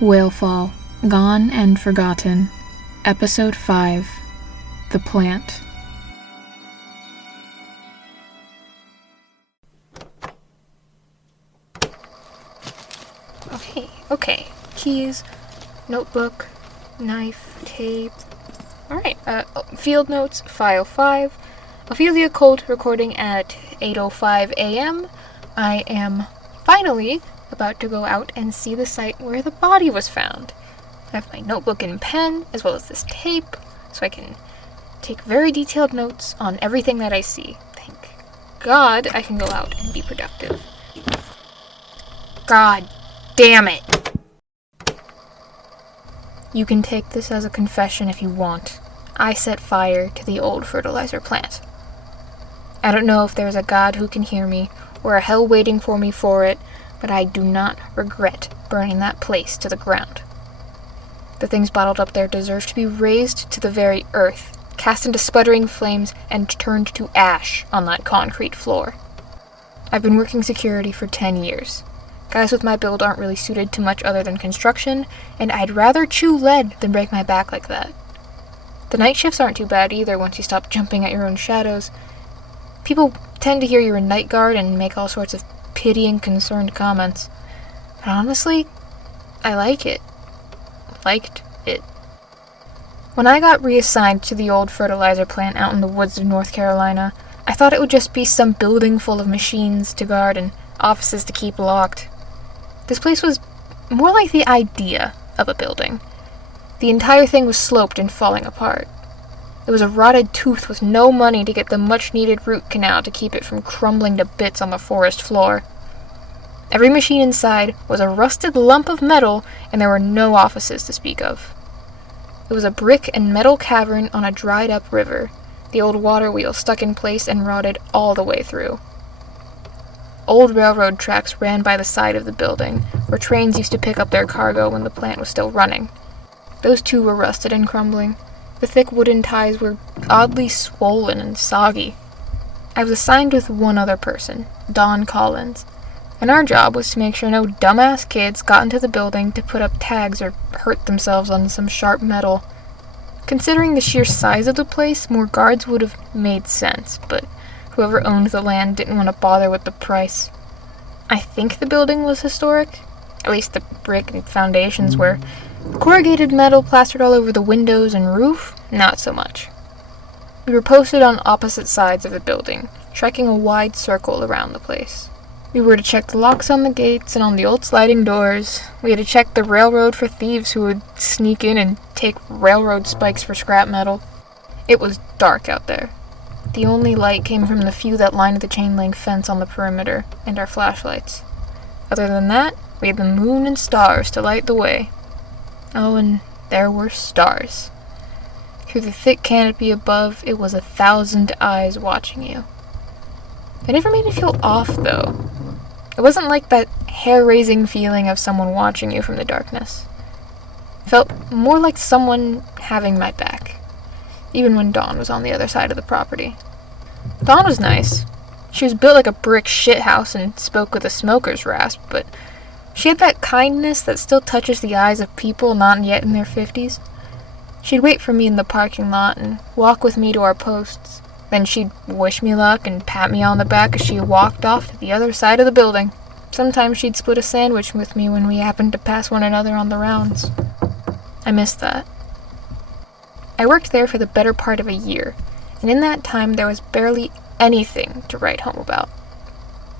Whalefall, Gone and Forgotten, Episode 5, The Plant. Okay. Keys, notebook, knife, tape. Alright, field notes, file 5. Ophelia Colt recording at 8:05 a.m. I am finally about to go out and see the site where the body was found. I have my notebook and pen, as well as this tape, so I can take very detailed notes on everything that I see. Thank God I can go out and be productive. God damn it! You can take this as a confession if you want. I set fire to the old fertilizer plant. I don't know if there's a God who can hear me, or a hell waiting for me for it, but I do not regret burning that place to the ground. The things bottled up there deserve to be razed to the very earth, cast into sputtering flames, and turned to ash on that concrete floor. I've been working security for 10 years. Guys with my build aren't really suited to much other than construction, and I'd rather chew lead than break my back like that. The night shifts aren't too bad either once you stop jumping at your own shadows. People tend to hear you're a night guard and make all sorts of pitying, concerned comments. But honestly, I like it. Liked it. When I got reassigned to the old fertilizer plant out in the woods of North Carolina, I thought it would just be some building full of machines to guard and offices to keep locked. This place was more like the idea of a building. The entire thing was sloped and falling apart. It was a rotted tooth with no money to get the much-needed root canal to keep it from crumbling to bits on the forest floor. Every machine inside was a rusted lump of metal, and there were no offices to speak of. It was a brick and metal cavern on a dried-up river, the old water wheel stuck in place and rotted all the way through. Old railroad tracks ran by the side of the building, where trains used to pick up their cargo when the plant was still running. Those too were rusted and crumbling. The thick wooden ties were oddly swollen and soggy. I was assigned with one other person, Don Collins, and our job was to make sure no dumbass kids got into the building to put up tags or hurt themselves on some sharp metal. Considering the sheer size of the place, more guards would have made sense, but whoever owned the land didn't want to bother with the price. I think the building was historic, at least the brick and foundations were. Corrugated metal plastered all over the windows and roof, not so much. We were posted on opposite sides of the building, striking a wide circle around the place. We were to check the locks on the gates and on the old sliding doors. We had to check the railroad for thieves who would sneak in and take railroad spikes for scrap metal. It was dark out there. The only light came from the few that lined the chain-link fence on the perimeter, and our flashlights. Other than that, we had the moon and stars to light the way. Oh, and there were stars. Through the thick canopy above, it was 1,000 eyes watching you. It never made me feel off, though. It wasn't like that hair-raising feeling of someone watching you from the darkness. It felt more like someone having my back, even when Dawn was on the other side of the property. Dawn was nice. She was built like a brick shithouse and spoke with a smoker's rasp, but she had that kindness that still touches the eyes of people not yet in their 50s. She'd wait for me in the parking lot and walk with me to our posts. Then she'd wish me luck and pat me on the back as she walked off to the other side of the building. Sometimes she'd split a sandwich with me when we happened to pass one another on the rounds. I missed that. I worked there for the better part of a year, and in that time there was barely anything to write home about.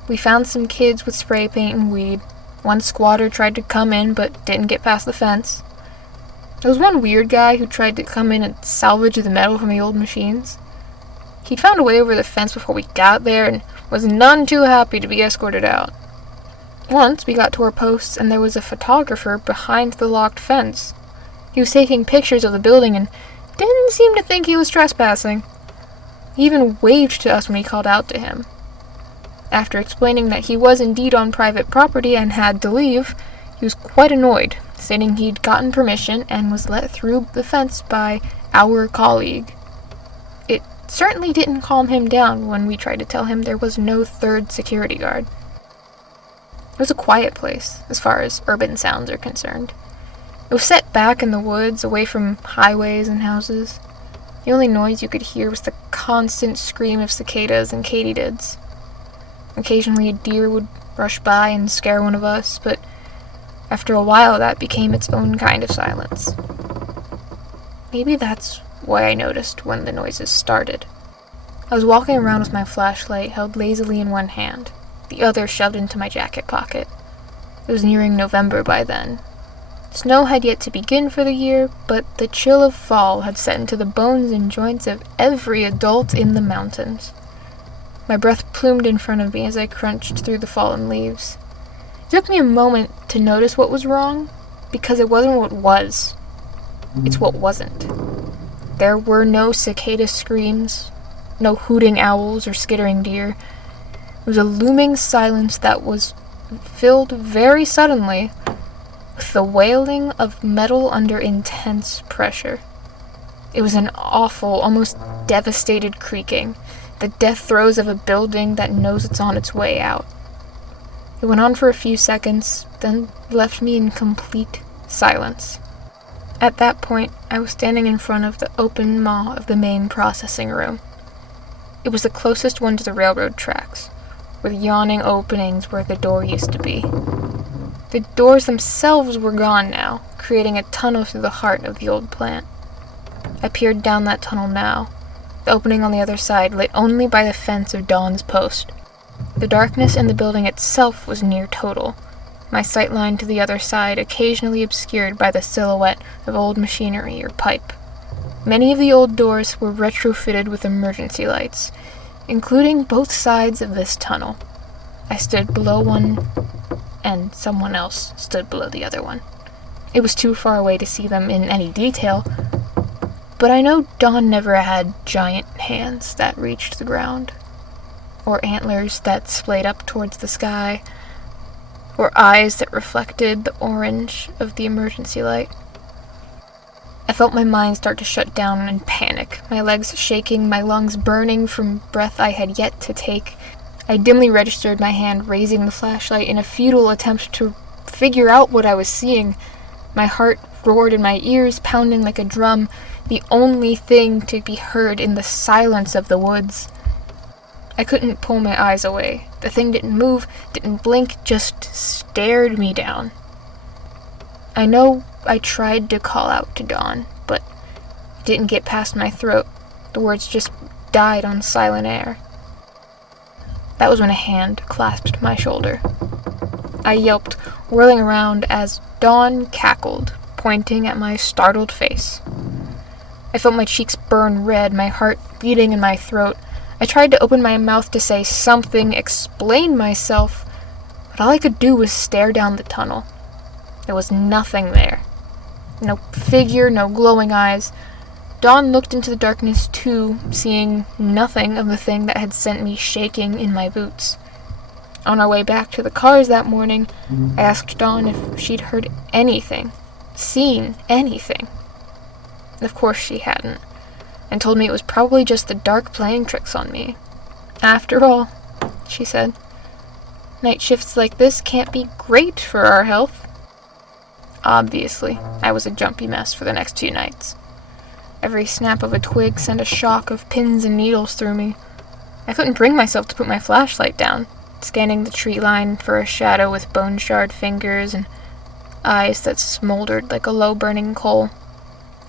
We found some kids with spray paint and weed. One squatter tried to come in but didn't get past the fence. There was one weird guy who tried to come in and salvage the metal from the old machines. He'd found a way over the fence before we got there and was none too happy to be escorted out. Once we got to our posts and there was a photographer behind the locked fence. He was taking pictures of the building and didn't seem to think he was trespassing. He even waved to us when we called out to him. After explaining that he was indeed on private property and had to leave, he was quite annoyed, stating he'd gotten permission and was let through the fence by our colleague. It certainly didn't calm him down when we tried to tell him there was no third security guard. It was a quiet place, as far as urban sounds are concerned. It was set back in the woods, away from highways and houses. The only noise you could hear was the constant scream of cicadas and katydids. Occasionally a deer would rush by and scare one of us, but after a while that became its own kind of silence. Maybe that's why I noticed when the noises started. I was walking around with my flashlight held lazily in one hand, the other shoved into my jacket pocket. It was nearing November by then. Snow had yet to begin for the year, but the chill of fall had set into the bones and joints of every adult in the mountains. My breath plumed in front of me as I crunched through the fallen leaves. It took me a moment to notice what was wrong, because it wasn't what was. It's what wasn't. There were no cicada screams, no hooting owls or skittering deer. It was a looming silence that was filled very suddenly with the wailing of metal under intense pressure. It was an awful, almost devastated creaking, the death throes of a building that knows it's on its way out. It went on for a few seconds, then left me in complete silence. At that point, I was standing in front of the open maw of the main processing room. It was the closest one to the railroad tracks, with yawning openings where the door used to be. The doors themselves were gone now, creating a tunnel through the heart of the old plant. I peered down that tunnel now, the opening on the other side lit only by the fence of Dawn's post. The darkness in the building itself was near total, my sightline to the other side occasionally obscured by the silhouette of old machinery or pipe. Many of the old doors were retrofitted with emergency lights, including both sides of this tunnel. I stood below one, and someone else stood below the other one. It was too far away to see them in any detail, but I know Dawn never had giant hands that reached the ground, or antlers that splayed up towards the sky, or eyes that reflected the orange of the emergency light. I felt my mind start to shut down in panic, my legs shaking, my lungs burning from breath I had yet to take. I dimly registered my hand raising the flashlight in a futile attempt to figure out what I was seeing. My heart roared in my ears, pounding like a drum, the only thing to be heard in the silence of the woods. I couldn't pull my eyes away. The thing didn't move, didn't blink, just stared me down. I know I tried to call out to Dawn, but it didn't get past my throat. The words just died on silent air. That was when a hand clasped my shoulder. I yelped, whirling around as Dawn cackled, pointing at my startled face. I felt my cheeks burn red, my heart beating in my throat. I tried to open my mouth to say something, explain myself, but all I could do was stare down the tunnel. There was nothing there. No figure, no glowing eyes. Dawn looked into the darkness too, seeing nothing of the thing that had sent me shaking in my boots. On our way back to the cars that morning, I asked Dawn if she'd heard anything, seen anything. Of course she hadn't, and told me it was probably just the dark playing tricks on me. After all, she said, night shifts like this can't be great for our health. Obviously, I was a jumpy mess for the next 2 nights. Every snap of a twig sent a shock of pins and needles through me. I couldn't bring myself to put my flashlight down, scanning the tree line for a shadow with bone-shard fingers and eyes that smoldered like a low-burning coal.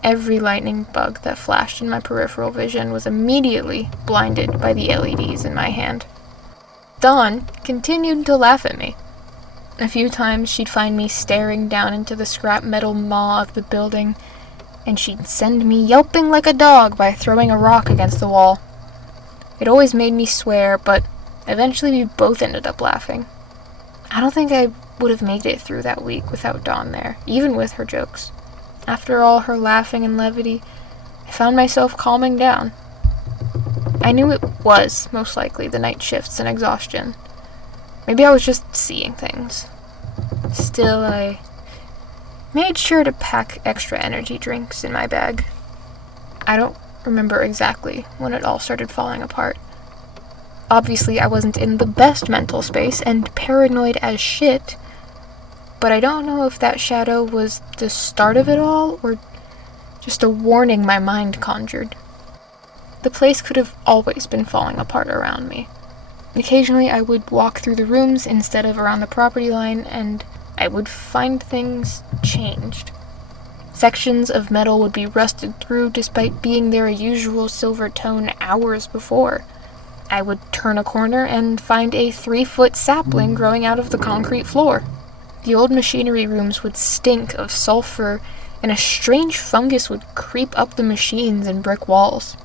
Every lightning bug that flashed in my peripheral vision was immediately blinded by the LEDs in my hand. Dawn continued to laugh at me. A few times she'd find me staring down into the scrap metal maw of the building, and she'd send me yelping like a dog by throwing a rock against the wall. It always made me swear, but eventually we both ended up laughing. I don't think I would have made it through that week without Dawn there, even with her jokes. After all her laughing and levity, I found myself calming down. I knew it was, most likely, the night shifts and exhaustion. Maybe I was just seeing things. Still, I made sure to pack extra energy drinks in my bag. I don't remember exactly when it all started falling apart. Obviously, I wasn't in the best mental space and paranoid as shit, but I don't know if that shadow was the start of it all or just a warning my mind conjured. The place could have always been falling apart around me. Occasionally I would walk through the rooms instead of around the property line, and I would find things changed. Sections of metal would be rusted through despite being their usual silver tone hours before. I would turn a corner and find a 3-foot sapling growing out of the concrete floor. The old machinery rooms would stink of sulfur, and a strange fungus would creep up the machines and brick walls.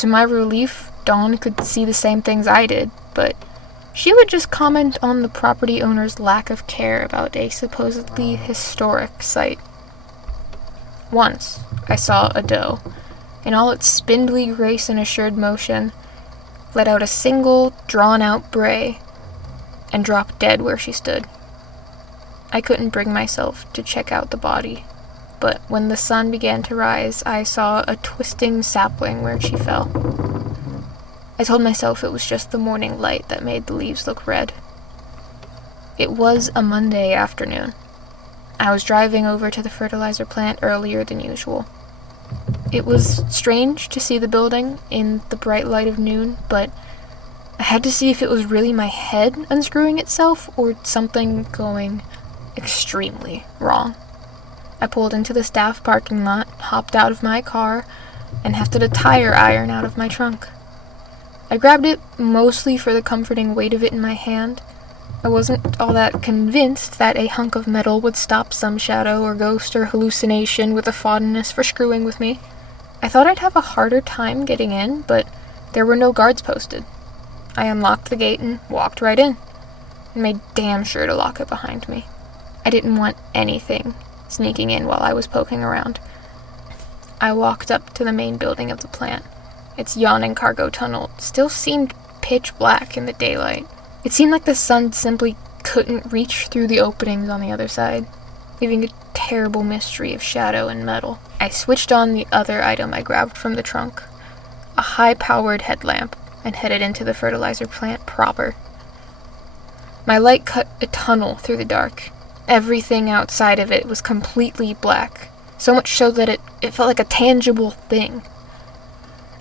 To my relief, Dawn could see the same things I did, but she would just comment on the property owner's lack of care about a supposedly historic site. Once, I saw a doe, in all its spindly grace and assured motion, let out a single, drawn-out bray, and dropped dead where she stood. I couldn't bring myself to check out the body, but when the sun began to rise, I saw a twisting sapling where she fell. I told myself it was just the morning light that made the leaves look red. It was a Monday afternoon. I was driving over to the fertilizer plant earlier than usual. It was strange to see the building in the bright light of noon, but I had to see if it was really my head unscrewing itself or something going extremely wrong. I pulled into the staff parking lot, hopped out of my car, and hefted a tire iron out of my trunk. I grabbed it mostly for the comforting weight of it in my hand. I wasn't all that convinced that a hunk of metal would stop some shadow or ghost or hallucination with a fondness for screwing with me. I thought I'd have a harder time getting in, but there were no guards posted. I unlocked the gate and walked right in, and made damn sure to lock it behind me. I didn't want anything sneaking in while I was poking around. I walked up to the main building of the plant. Its yawning cargo tunnel still seemed pitch black in the daylight. It seemed like the sun simply couldn't reach through the openings on the other side, leaving a terrible mystery of shadow and metal. I switched on the other item I grabbed from the trunk, a high-powered headlamp, and headed into the fertilizer plant proper. My light cut a tunnel through the dark. Everything outside of it was completely black, so much so that it felt like a tangible thing.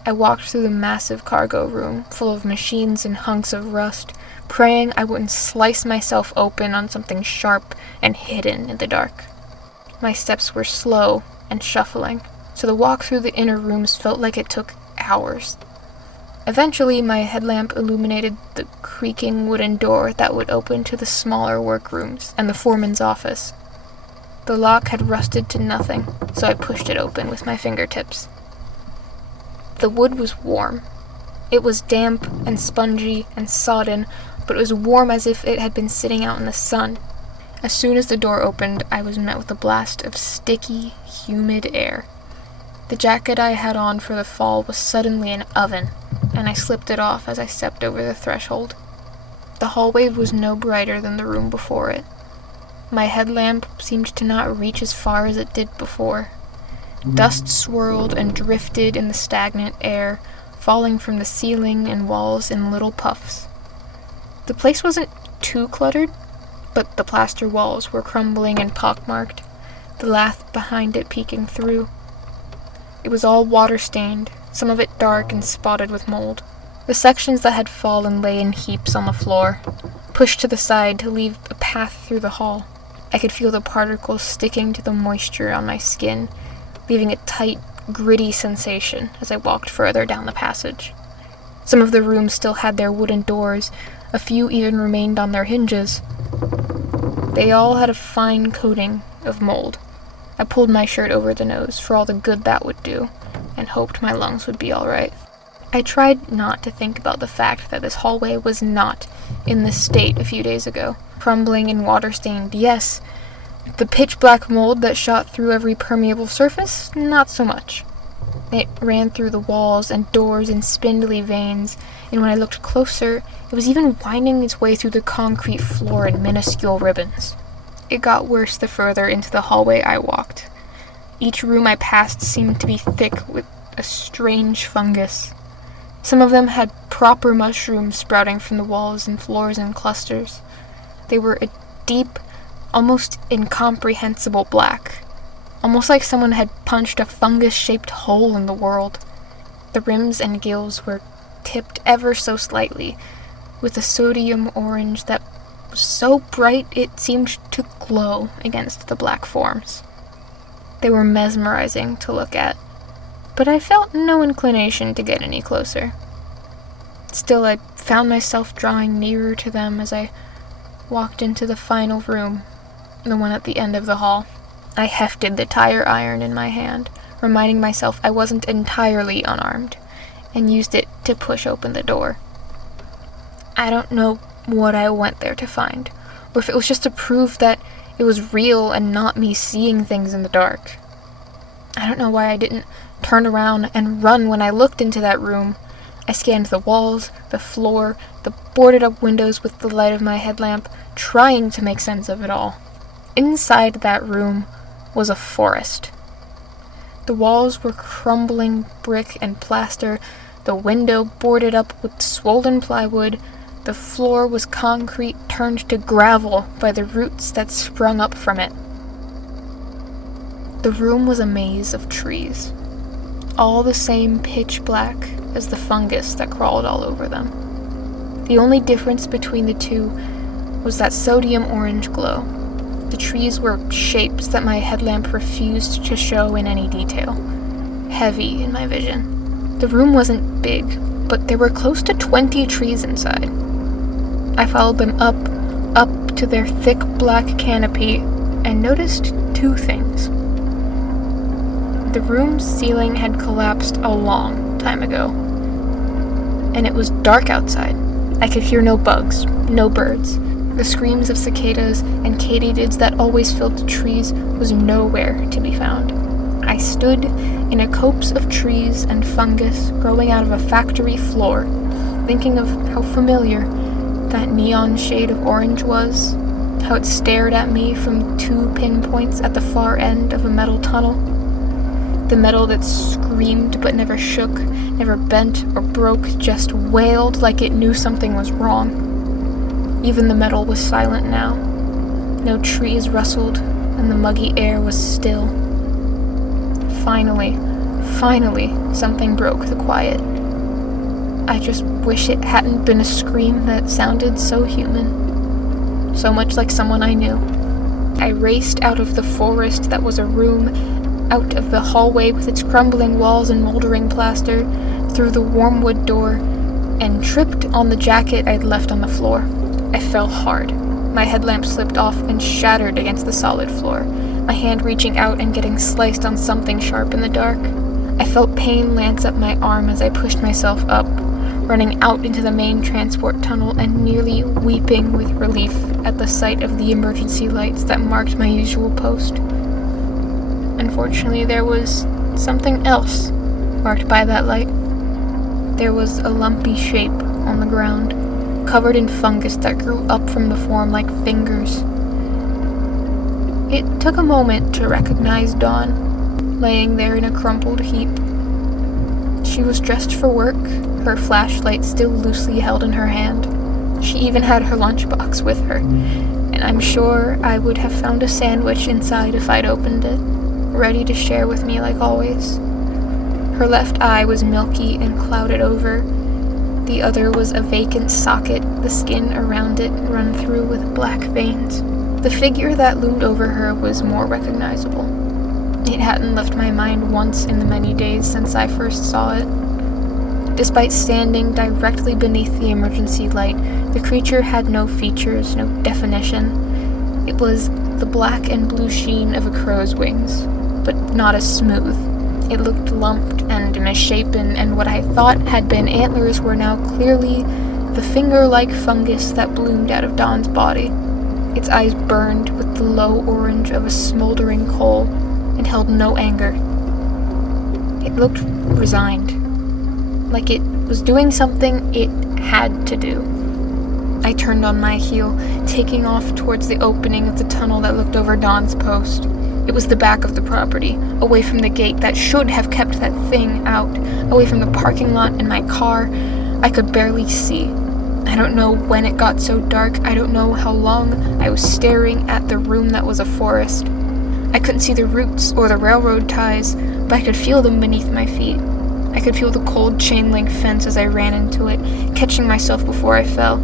I walked through the massive cargo room, full of machines and hunks of rust, praying I wouldn't slice myself open on something sharp and hidden in the dark. My steps were slow and shuffling, so the walk through the inner rooms felt like it took hours. Eventually, my headlamp illuminated the creaking wooden door that would open to the smaller workrooms and the foreman's office. The lock had rusted to nothing, so I pushed it open with my fingertips. The wood was warm. It was damp and spongy and sodden, but it was warm as if it had been sitting out in the sun. As soon as the door opened, I was met with a blast of sticky, humid air. The jacket I had on for the fall was suddenly an oven, and I slipped it off as I stepped over the threshold. The hallway was no brighter than the room before it. My headlamp seemed to not reach as far as it did before. Dust swirled and drifted in the stagnant air, falling from the ceiling and walls in little puffs. The place wasn't too cluttered, but the plaster walls were crumbling and pockmarked, the lath behind it peeking through. It was all water-stained, some of it dark and spotted with mold. The sections that had fallen lay in heaps on the floor, pushed to the side to leave a path through the hall. I could feel the particles sticking to the moisture on my skin, leaving a tight, gritty sensation as I walked further down the passage. Some of the rooms still had their wooden doors, a few even remained on their hinges. They all had a fine coating of mold. I pulled my shirt over the nose for all the good that would do, and hoped my lungs would be all right. I tried not to think about the fact that this hallway was not in this state a few days ago. Crumbling and water-stained, yes. The pitch-black mold that shot through every permeable surface, not so much. It ran through the walls and doors in spindly veins, and when I looked closer, it was even winding its way through the concrete floor in minuscule ribbons. It got worse the further into the hallway I walked. Each room I passed seemed to be thick with a strange fungus. Some of them had proper mushrooms sprouting from the walls and floors in clusters. They were a deep, almost incomprehensible black, almost like someone had punched a fungus-shaped hole in the world. The rims and gills were tipped ever so slightly, with a sodium orange that was so bright it seemed to glow against the black forms. They were mesmerizing to look at, but I felt no inclination to get any closer. Still, I found myself drawing nearer to them as I walked into the final room, the one at the end of the hall. I hefted the tire iron in my hand, reminding myself I wasn't entirely unarmed, and used it to push open the door. I don't know what I went there to find, or if it was just to prove that it was real and not me seeing things in the dark. I don't know why I didn't turn around and run when I looked into that room. I scanned the walls, the floor, the boarded-up windows with the light of my headlamp, trying to make sense of it all. Inside that room was a forest. The walls were crumbling brick and plaster, the window boarded up with swollen plywood, the floor was concrete turned to gravel by the roots that sprung up from it. The room was a maze of trees, all the same pitch black as the fungus that crawled all over them. The only difference between the two was that sodium orange glow. The trees were shapes that my headlamp refused to show in any detail, heavy in my vision. The room wasn't big, but there were close to 20 trees inside. I followed them up to their thick black canopy, and noticed two things. The room's ceiling had collapsed a long time ago, and it was dark outside. I could hear no bugs, no birds. The screams of cicadas and katydids that always filled the trees was nowhere to be found. I stood in a copse of trees and fungus growing out of a factory floor, thinking of how familiar that neon shade of orange was, how it stared at me from two pinpoints at the far end of a metal tunnel. The metal that screamed but never shook, never bent or broke, just wailed like it knew something was wrong. Even the metal was silent now. No trees rustled, and the muggy air was still. Finally, something broke the quiet. I just wish it hadn't been a scream that sounded so human, so much like someone I knew. I raced out of the forest that was a room, out of the hallway with its crumbling walls and moldering plaster, through the warm wood door, and tripped on the jacket I'd left on the floor. I fell hard. My headlamp slipped off and shattered against the solid floor, my hand reaching out and getting sliced on something sharp in the dark. I felt pain lance up my arm as I pushed myself up, running out into the main transport tunnel and nearly weeping with relief at the sight of the emergency lights that marked my usual post. Unfortunately, there was something else marked by that light. There was a lumpy shape on the ground, covered in fungus that grew up from the form like fingers. It took a moment to recognize Dawn, laying there in a crumpled heap. She was dressed for work, her flashlight still loosely held in her hand. She even had her lunchbox with her, and I'm sure I would have found a sandwich inside if I'd opened it, ready to share with me like always. Her left eye was milky and clouded over. The other was a vacant socket, the skin around it run through with black veins. The figure that loomed over her was more recognizable. It hadn't left my mind once in the many days since I first saw it. Despite standing directly beneath the emergency light, the creature had no features, no definition. It was the black and blue sheen of a crow's wings, but not as smooth. It looked lumped and misshapen, and what I thought had been antlers were now clearly the finger-like fungus that bloomed out of Dawn's body. Its eyes burned with the low orange of a smoldering coal and held no anger. It looked resigned, like it was doing something it had to do. I turned on my heel, taking off towards the opening of the tunnel that looked over Dawn's post. It was the back of the property, away from the gate that should have kept that thing out, away from the parking lot and my car. I could barely see. I don't know when it got so dark. I don't know how long I was staring at the room that was a forest. I couldn't see the roots or the railroad ties, but I could feel them beneath my feet. I could feel the cold chain-link fence as I ran into it, catching myself before I fell.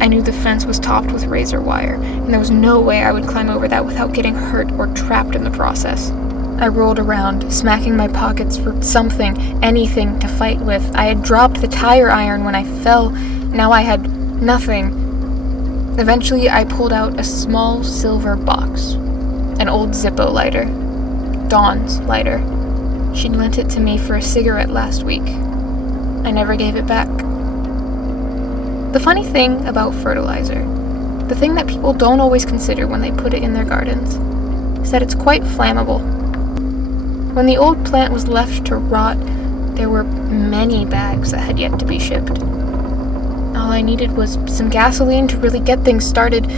I knew the fence was topped with razor wire, and there was no way I would climb over that without getting hurt or trapped in the process. I rolled around, smacking my pockets for something, anything to fight with. I had dropped the tire iron when I fell. Now I had nothing. Eventually, I pulled out a small silver box. An old Zippo lighter. Dawn's lighter. She'd lent it to me for a cigarette last week. I never gave it back. The funny thing about fertilizer, the thing that people don't always consider when they put it in their gardens, is that it's quite flammable. When the old plant was left to rot, there were many bags that had yet to be shipped. All I needed was some gasoline to really get things started,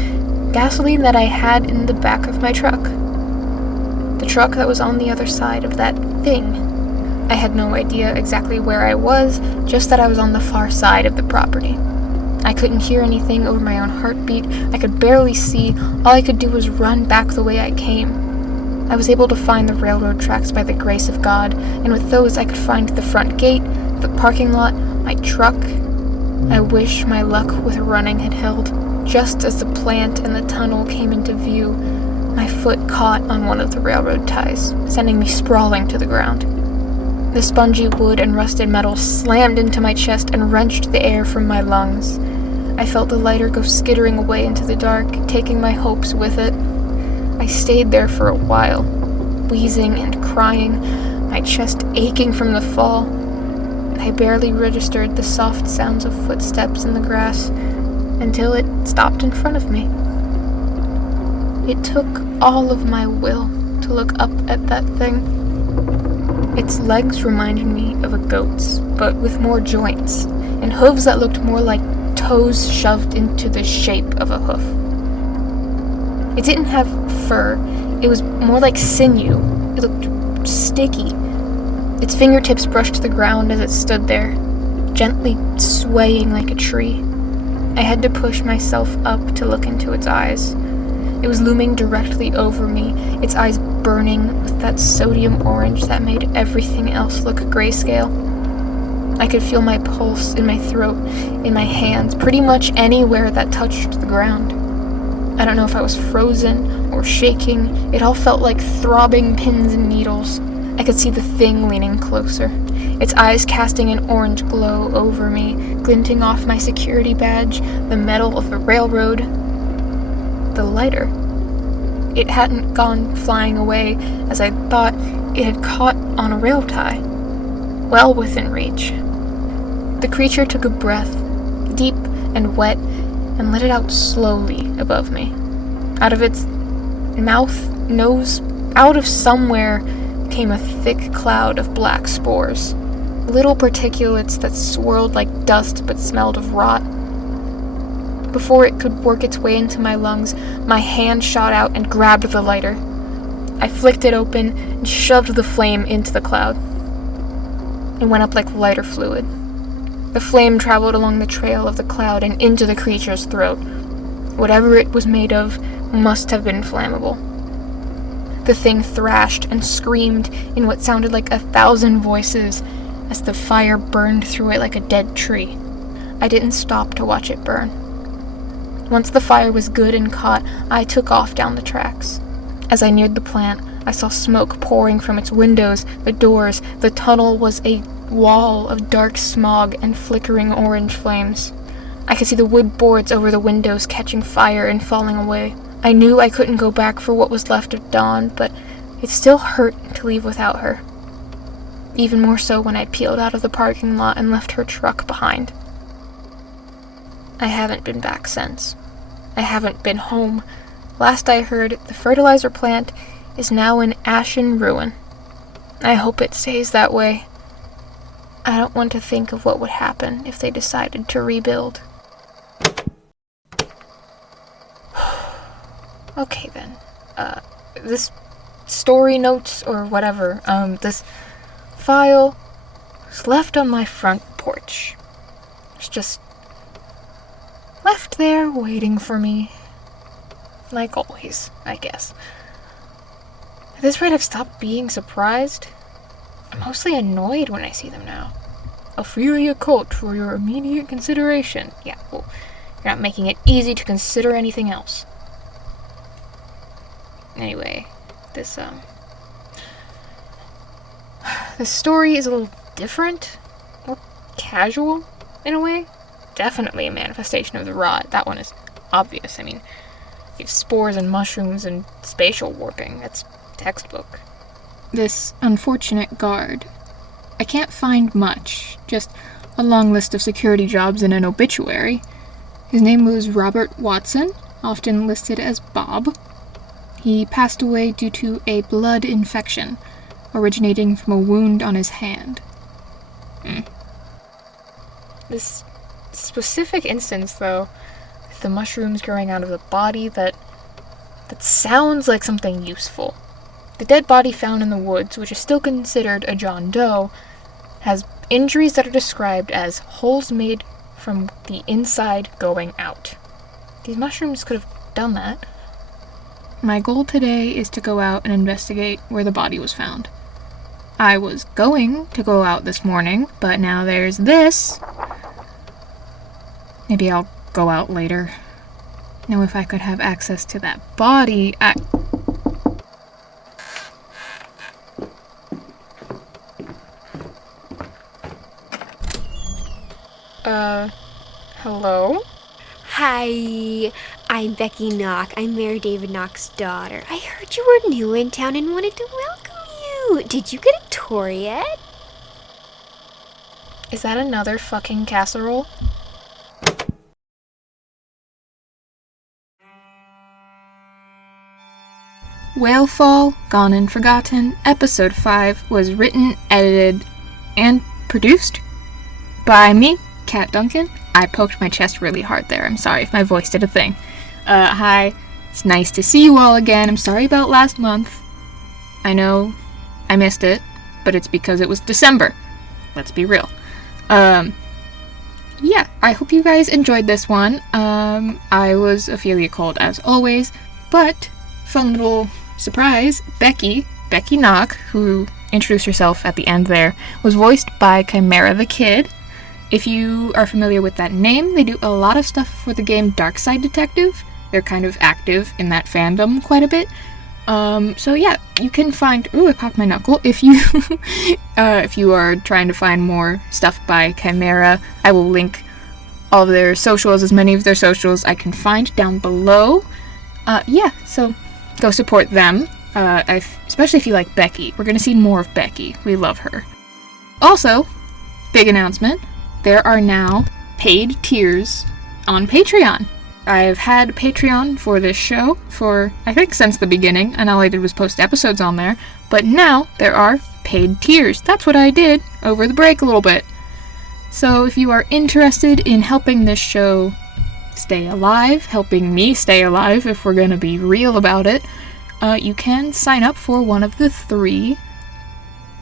gasoline that I had in the back of my truck. The truck that was on the other side of that thing. I had no idea exactly where I was, just that I was on the far side of the property. I couldn't hear anything over my own heartbeat. I could barely see. All I could do was run back the way I came. I was able to find the railroad tracks by the grace of God, and with those I could find the front gate, the parking lot, my truck. I wish my luck with running had held. Just as the plant and the tunnel came into view, my foot caught on one of the railroad ties, sending me sprawling to the ground. The spongy wood and rusted metal slammed into my chest and wrenched the air from my lungs. I felt the lighter go skittering away into the dark, taking my hopes with it. I stayed there for a while, wheezing and crying, my chest aching from the fall. I barely registered the soft sounds of footsteps in the grass until it stopped in front of me. It took all of my will to look up at that thing. Its legs reminded me of a goat's, but with more joints, and hooves that looked more like toes shoved into the shape of a hoof. It didn't have fur, it was more like sinew. It looked sticky. Its fingertips brushed the ground as it stood there, gently swaying like a tree. I had to push myself up to look into its eyes. It was looming directly over me, its eyes burning with that sodium orange that made everything else look grayscale. I could feel my pulse in my throat, in my hands, pretty much anywhere that touched the ground. I don't know if I was frozen or shaking. It all felt like throbbing pins and needles. I could see the thing leaning closer, its eyes casting an orange glow over me, glinting off my security badge, the metal of the railroad, the lighter. It hadn't gone flying away as I thought. It had caught on a rail tie, well within reach. The creature took a breath, deep and wet, and let it out slowly above me. Out of its mouth, nose, out of somewhere came a thick cloud of black spores, little particulates that swirled like dust but smelled of rot. Before it could work its way into my lungs, my hand shot out and grabbed the lighter. I flicked it open and shoved the flame into the cloud. It went up like lighter fluid. The flame traveled along the trail of the cloud and into the creature's throat. Whatever it was made of must have been flammable. The thing thrashed and screamed in what sounded like 1,000 voices as the fire burned through it like a dead tree. I didn't stop to watch it burn. Once the fire was good and caught, I took off down the tracks. As I neared the plant, I saw smoke pouring from its windows, the doors. The tunnel was a wall of dark smog and flickering orange flames. I could see the wood boards over the windows catching fire and falling away. I knew I couldn't go back for what was left of Dawn, but it still hurt to leave without her. Even more so when I peeled out of the parking lot and left her truck behind. I haven't been back since. I haven't been home. Last I heard, the fertilizer plant is now an ashen ruin. I hope it stays that way. I don't want to think of what would happen if they decided to rebuild. Okay then. This story notes or whatever, this file was left on my front porch. It's just there waiting for me. Like always, I guess. At this rate, I've stopped being surprised. I'm mostly annoyed when I see them now. Ophelia Colt for your immediate consideration. Yeah, well, you're not making it easy to consider anything else. Anyway, this story is a little different, more casual in a way. Definitely a manifestation of the rot. That one is obvious. I mean, you have spores and mushrooms and spatial warping. That's textbook. This unfortunate guard. I can't find much, just a long list of security jobs and an obituary. His name was Robert Watson, often listed as Bob. He passed away due to a blood infection, originating from a wound on his hand. This specific instance, though, with the mushrooms growing out of the body, that sounds like something useful. The dead body found in the woods, which is still considered a John Doe, has injuries that are described as holes made from the inside going out. These mushrooms could have done that. My goal today is to go out and investigate where the body was found. I was going to go out this morning, but now there's this. Maybe I'll go out later. Now, if I could have access to that body, hello? Hi, I'm Becky Knock. I'm Mayor David Knock's daughter. I heard you were new in town and wanted to welcome you. Did you get a tour yet? Is that another fucking casserole? Whalefall, Gone and Forgotten, Episode 5 was written, edited, and produced by me, Kat Duncan. I poked my chest really hard there. I'm sorry if my voice did a thing. Hi. It's nice to see you all again. I'm sorry about last month. I know I missed it, but it's because it was December. Let's be real. Yeah, I hope you guys enjoyed this one. I was Ophelia Colt as always, but fun little surprise, Becky Knock, who introduced herself at the end there, was voiced by Chimera the Kid. If you are familiar with that name, they do a lot of stuff for the game Darkside Detective. They're kind of active in that fandom quite a bit. So yeah, you can find... Ooh, I popped my knuckle. If you if you are trying to find more stuff by Chimera, I will link all of their socials, as many of their socials I can find down below. Yeah, so go support them. Especially if you like Becky. We're gonna see more of Becky. We love her. Also, big announcement. There are now paid tiers on Patreon. I've had Patreon for this show for, I think, since the beginning, and all I did was post episodes on there, but now there are paid tiers. That's what I did over the break a little bit. So if you are interested in helping this show stay alive, helping me stay alive if we're gonna be real about it, you can sign up for one of the 3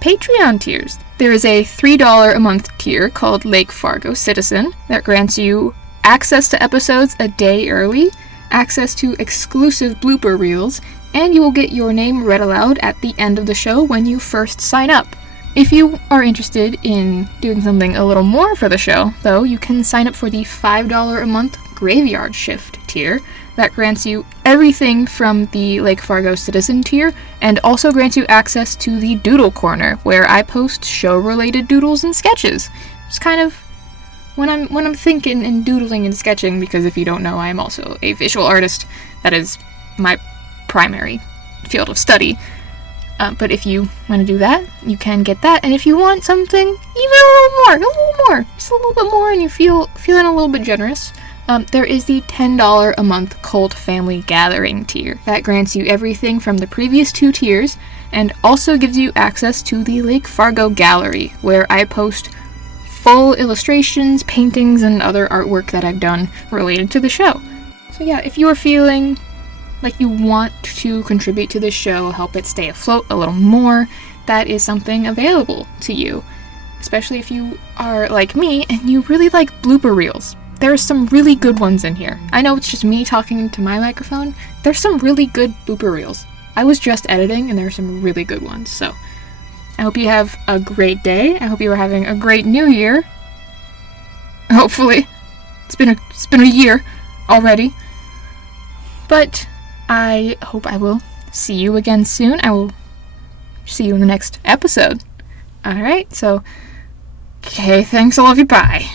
Patreon tiers. There is a $3 a month tier called Lake Fargo Citizen that grants you access to episodes a day early, access to exclusive blooper reels, and you will get your name read aloud at the end of the show when you first sign up. If you are interested in doing something a little more for the show, though, you can sign up for the $5 a month Graveyard Shift tier that grants you everything from the Lake Fargo Citizen tier, and also grants you access to the Doodle Corner, where I post show-related doodles and sketches. It's kind of when I'm thinking and doodling and sketching, because if you don't know, I am also a visual artist. That is my primary field of study. But if you want to do that, you can get that. And if you want something even a little more, just a little bit more, and you feeling a little bit generous, there is the $10 a month Cult Family Gathering tier. That grants you everything from the previous 2 tiers, and also gives you access to the Lake Fargo Gallery, where I post full illustrations, paintings, and other artwork that I've done related to the show. So yeah, if you are feeling like you want to contribute to this show, help it stay afloat a little more, that is something available to you. Especially if you are like me and you really like blooper reels. There's some really good ones in here. I know it's just me talking into my microphone. There's some really good blooper reels. I was just editing, and there are some really good ones. So I hope you have a great day. I hope you are having a great new year. Hopefully. It's been a year already. But I hope I will see you again soon. I will see you in the next episode. Alright, so, okay, thanks, I love you, bye.